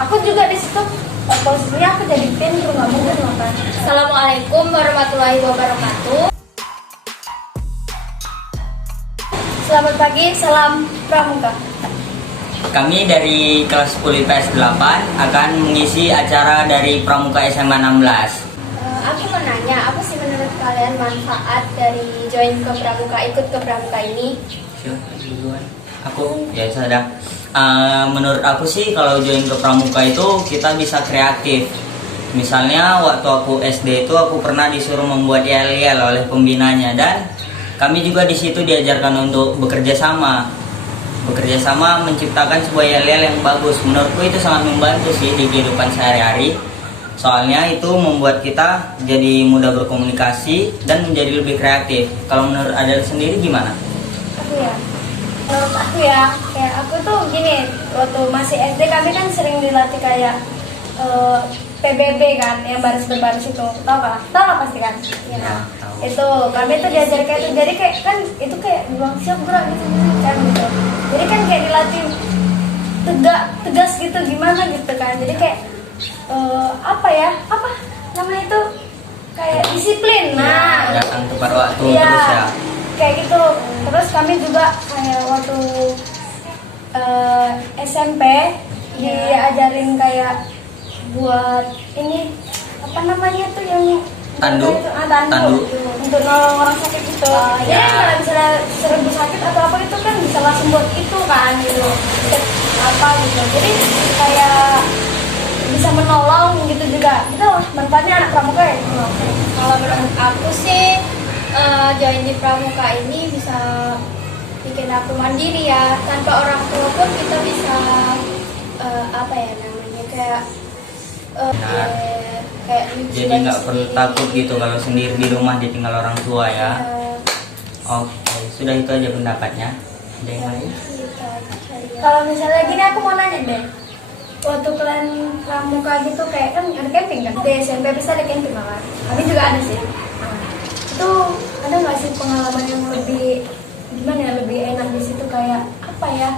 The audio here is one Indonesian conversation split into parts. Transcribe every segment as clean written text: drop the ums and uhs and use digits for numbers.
Aku juga di situ posisinya aku jadi pin nggak mungkin makan. Assalamualaikum warahmatullahi wabarakatuh. Selamat pagi, salam pramuka. Kami dari kelas 10 IPS 8 akan mengisi acara dari Pramuka SMA 16. Aku mau nanya, apa sih menurut kalian manfaat dari join ke pramuka, ikut ke pramuka ini? Aku ya sudah. Menurut aku sih kalau join ke pramuka itu kita bisa kreatif. Misalnya waktu aku SD itu aku pernah disuruh membuat yel-yel oleh pembinanya, dan kami juga di situ diajarkan untuk bekerja sama menciptakan sebuah yel-yel yang bagus. Menurutku itu sangat membantu sih di kehidupan sehari-hari. Soalnya itu membuat kita jadi mudah berkomunikasi dan menjadi lebih kreatif. Kalau menurut Adel sendiri gimana? Menurut aku ya, kayak aku tuh gini, waktu masih SD kami kan sering dilatih kayak PBB kan, yang baris berbaris itu, tau lah pasti kan? Ya, tahu. Itu kami tuh diajar kayak itu, jadi kayak kan itu kayak bilang siap gerak gitu kan gitu. Jadi kan kayak dilatih tegas gitu gimana gitu kan. Jadi kayak apa namanya itu kayak disiplin. Nah, datang tepat waktu iya, terus ya. Kayak gitu. Terus kami juga kayak waktu SMP diajarin kayak buat ini apa namanya tuh yang Tandu. Tandu untuk nolong orang sakit gitu. Jadi kalau misalnya seribu sakit atau apa itu kan bisa langsung buat itu kan gitu. Apa gitu. Jadi kayak bisa menolong gitu juga. Itu manfaatnya anak pramuka ya. Kalau menurut aku sih join di pramuka ini bisa bikin aku mandiri ya. Tanpa orang tua pun kita bisa apa ya namanya kayak Jadi nggak perlu takut gitu kalau sendiri di rumah ditinggal orang tua ya. Oke, sudah itu aja pendapatnya. Ada yang lain? Kalau misalnya gini aku mau nanya deh. Waktu kalian pramuka gitu kayak kan ada camping kan? Di SMP bisa ada camping kan? Kami juga ada sih. Itu ada nggak sih pengalaman yang lebih gimana ya, lebih enak di situ kayak apa ya?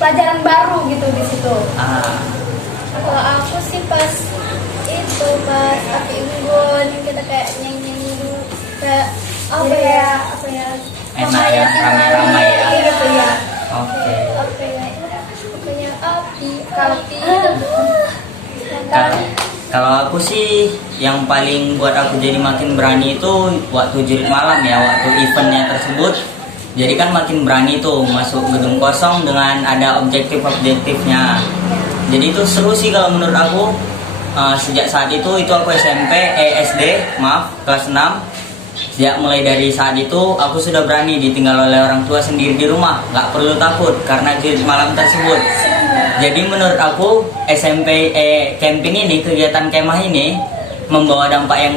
Pelajaran baru gitu di situ. Kalau aku sih pas pakai unggun kita kayak nyanyi dulu kayak Apa ya? Enak ya, ramai-ramai ya. Gitu ya. Oke. apa ya pokoknya api Kalau aku sih yang paling buat aku jadi makin berani itu waktu jurit malam ya, waktu eventnya tersebut. Jadi kan makin berani tuh masuk gedung kosong dengan ada objektif-objektifnya. Jadi itu seru sih kalau menurut aku. Sejak saat itu aku SD kelas 6. Sejak mulai dari saat itu aku sudah berani ditinggal oleh orang tua sendiri di rumah, nggak perlu takut karena jurit malam tersebut. Jadi menurut aku camping ini, kegiatan kemah ini membawa dampak yang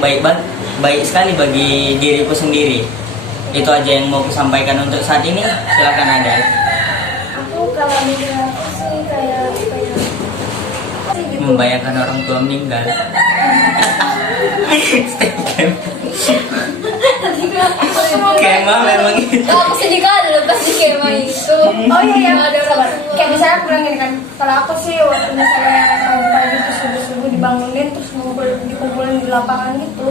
baik sekali bagi diriku sendiri. Itu aja yang mau kusampaikan untuk saat ini. Silakan Adel. Aku kalau mikir aku sih kayak apa ya? Gitu. Membayangkan orang tua meninggal. Kemah memang itu. aku sedih kali loh pas di kemah itu. Oh iya, Ada sabar. orang tua. Kayak misalnya aku bilang gini kan, kalau aku sih waktu misalnya pagi-pagi terus subuh-subuh dibangunin terus dikumpulin di lapangan gitu,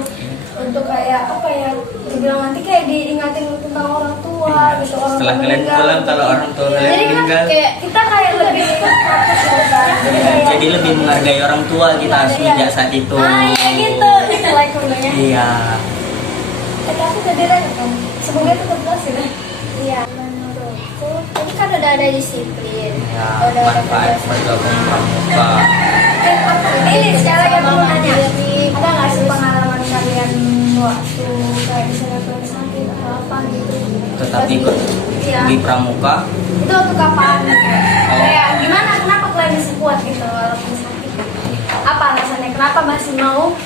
untuk kayak apa ya, dibilang nanti kayak diingatin tentang orang tua gitu, orang Setelah tua kalian meninggal. pulang, kalau orang tua kalian Jadi kan meninggal, kayak kita kayak lebih fokus gitu kan. jadi lebih menghargai orang tua kita sejak saat itu. Iya gitu, like bilangnya. Iya. Tapi kejadian kan, semoga tetap berhasil ya. Iya, menurutku itu kan udah ada disiplin. Ya, Udah ada manfaat bergabung pramuka. Ini sekarang yang mau nanya, mandiri. ada nggak sih pengalaman kalian waktu kayak misalnya kalian sakit atau apa gitu? Tetap ikut Iya. di pramuka. Itu waktu kapan? Kayak gimana? Kenapa kalian bisa kuat gitu walaupun sakit? Apa alasannya? Kenapa masih mau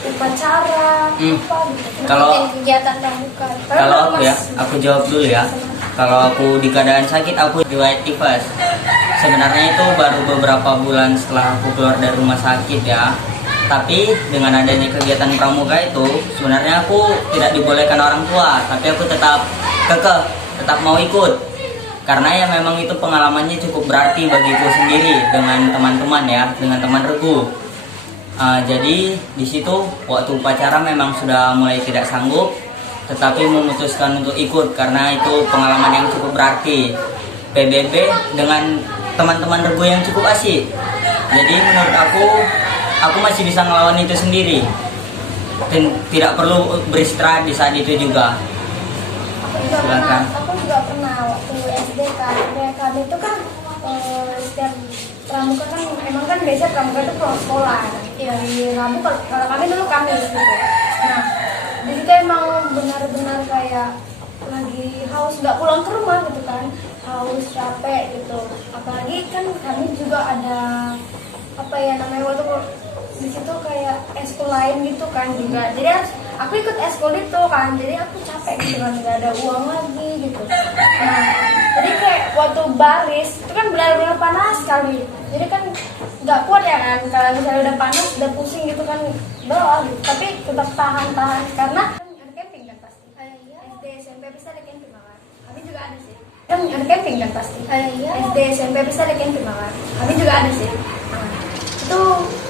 upacara? Apa gitu? Kalau Bikin kegiatan pramuka. Kalau aku ya, aku jawab dulu ya. Kalau aku di keadaan sakit, aku riwayat tifus. Sebenarnya itu baru beberapa bulan setelah aku keluar dari rumah sakit ya. Tapi dengan adanya kegiatan pramuka itu, sebenarnya aku tidak dibolehkan orang tua, tapi aku tetap kekeh, tetap mau ikut. karena ya memang itu pengalamannya cukup berarti bagiku sendiri dengan teman-teman ya, dengan teman regu. Jadi di situ waktu upacara memang sudah mulai tidak sanggup, tetapi memutuskan untuk ikut karena itu pengalaman yang cukup berarti. PBB dengan teman-teman regu yang cukup asik. Jadi menurut aku masih bisa ngelawan itu sendiri. Dan tidak perlu beristirahat di saat itu juga. Aku juga pernah waktu SD kan, kayak kami itu kan setiap pramuka kan emang kan biasa pramuka itu pulang sekolah kan. Dari Rabu kalau kami dulu Kamis gitu. Nah, di situ emang benar-benar kayak lagi haus nggak pulang ke rumah gitu kan, haus capek gitu. Apalagi kan kami juga ada apa ya namanya waktu di situ kayak eskul lain gitu kan juga. Jadi aku ikut eskul itu kan, jadi aku capek gitu kan, nggak ada uang lagi gitu. Nah, jadi kayak waktu baris itu kan benar-benar panas sekali. Jadi kan nggak kuat ya kan, kalau misalnya udah panas, udah pusing gitu kan bawah gitu. Tapi tetap tahan karena kan ada camping kan pasti. SD SMP bisa ada camping kan. Kami juga ada sih. Kan ada camping kan pasti. SD SMP bisa ada camping kan. Kami juga ada sih. Itu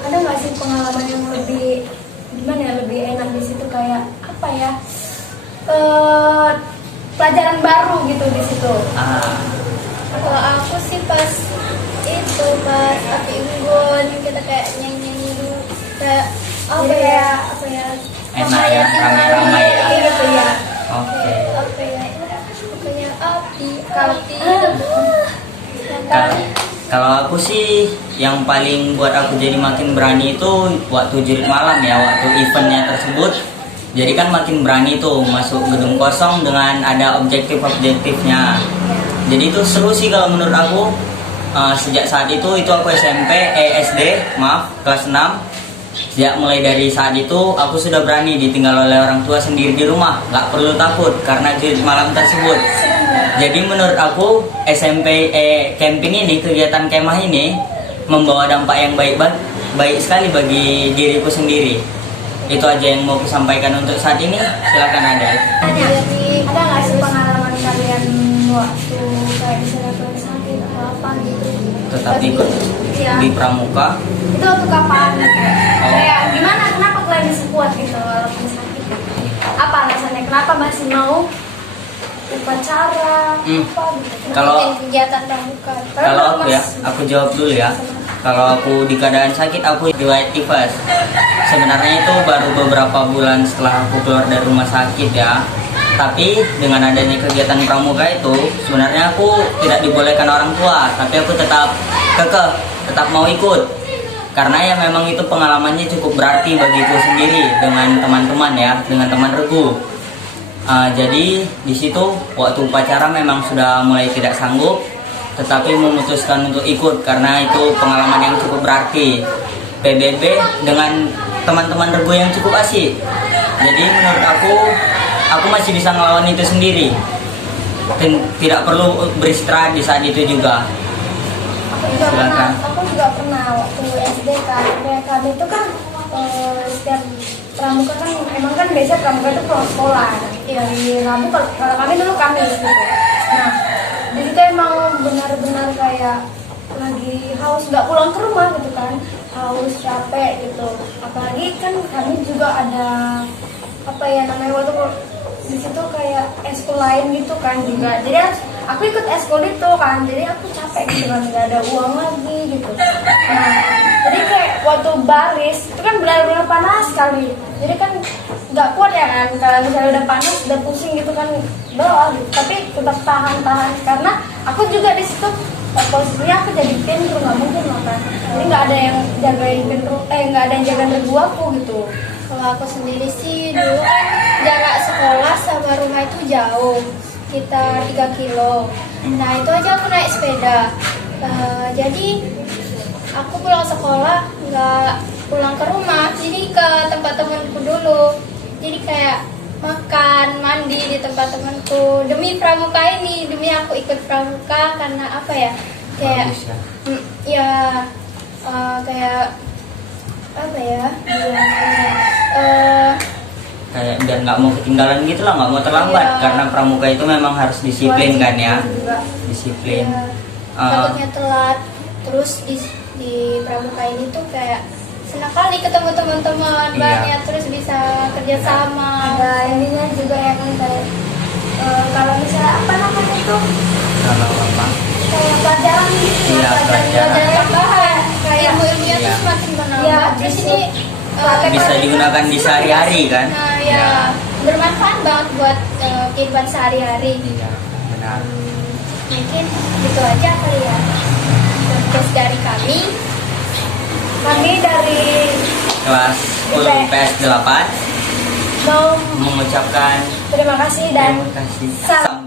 ada nggak sih pengalaman yang lebih gimana ya, lebih enak di situ kayak apa ya, pelajaran baru gitu di situ. Kalau aku sih pas api unggun kita kayak nyanyi dulu kayak Jadi kayak apa ya, Enak ya, ramai-ramai ya. gitu ya. Oke. apa ya pokoknya api Kalau aku sih yang paling buat aku jadi makin berani itu waktu jurit malam ya, waktu eventnya tersebut. Jadi kan makin berani tuh masuk gedung kosong dengan ada objektif-objektifnya. Jadi itu seru sih kalau menurut aku. Sejak saat itu aku SD kelas 6. Sejak mulai dari saat itu aku sudah berani ditinggal oleh orang tua sendiri di rumah, nggak perlu takut karena jurit malam tersebut. Jadi menurut aku camping ini, kegiatan kemah ini membawa dampak yang baik sekali bagi diriku sendiri. Itu aja yang mau kusampaikan untuk saat ini. Silakan ada nggak sih pengalaman kalian waktu kayak misalnya kalian sakit atau apa gitu? tetap ikut Iya. di pramuka. Itu waktu kapan? Oh. Kayak gimana? Kenapa kalian bisa kuat gitu walaupun sakit? Apa alasannya? Kenapa masih mau upacara? Apa gitu? Kalau- kegiatan pramuka. Aku jawab dulu ya. Kalau aku di keadaan sakit, aku riwayat tifus. Sebenarnya itu baru beberapa bulan setelah aku keluar dari rumah sakit ya. Tapi dengan adanya kegiatan pramuka itu, sebenarnya aku tidak dibolehkan orang tua, tapi aku tetap kekeh, tetap mau ikut. Karena ya memang itu pengalamannya cukup berarti bagiku sendiri dengan teman-teman ya, dengan teman regu. Jadi di situ waktu upacara memang sudah mulai tidak sanggup, tetapi memutuskan untuk ikut karena itu pengalaman yang cukup berarti. PBB dengan teman-teman regu yang cukup asik. Jadi menurut aku masih bisa ngelawan itu sendiri. Dan tidak perlu beristirahat di saat itu juga. Silakan. Aku juga pernah waktu SD kan, kayak kami itu kan setiap pramuka kan emang kan biasa pramuka itu pulang sekolah kan. Dari Rabu kalau kami dulu Kamis gitu. Nah, di situ emang benar-benar kayak lagi haus nggak pulang ke rumah gitu kan, haus capek gitu. Apalagi kan kami juga ada apa ya namanya waktu di situ kayak eskul lain gitu kan juga. Jadi aku ikut eskul itu kan, jadi aku capek gitu kan, nggak ada uang lagi gitu. Nah, jadi kayak waktu baris itu kan benar-benar panas sekali. Jadi kan nggak kuat ya kan, kalau misalnya udah panas, udah pusing gitu kan bawah gitu. Tapi tetap tahan karena aku juga di situ posisinya aku jadi pintu, nggak mungkin makan. Jadi nggak ada yang jagain pintu, nggak ada yang jagain regu aku gitu. Kalau aku sendiri sih dulu kan jarak sekolah sama rumah itu jauh, sekitar 3 kilo. Nah itu aja aku naik sepeda. Jadi aku pulang sekolah nggak pulang ke rumah, jadi ke tempat temanku dulu. Jadi kayak makan, mandi di tempat temanku demi pramuka ini, demi aku ikut pramuka karena apa ya? Kayak Bagus ya. Kayak apa ya? Kayak biar nggak mau ketinggalan gitu lah, nggak mau terlambat. Iya. Karena pramuka itu memang harus disiplin kan ya. Juga. Disiplin. disiplin. Ya, takutnya telat. Terus di pramuka ini tuh kayak senang kali ketemu teman-teman Iya. banyak, terus bisa kerjasama. Ada ininya juga ya kan kayak kalau misalnya apa namanya itu Kalau apa? kayak pelajaran gitu Iya, pelajaran. Tambahan kayak ilmu-ilmunya Iya. tuh semakin menambah. Iya, Terus bisa. ini Bisa digunakan di sehari-hari kan? Nah ya, bermanfaat banget buat kehidupan sehari-hari. Iya, benar. Mungkin gitu aja kali ya podcast dari kami. kami dari Kelas 10 PS 8 mau mengucapkan terima kasih dan terima kasih. salam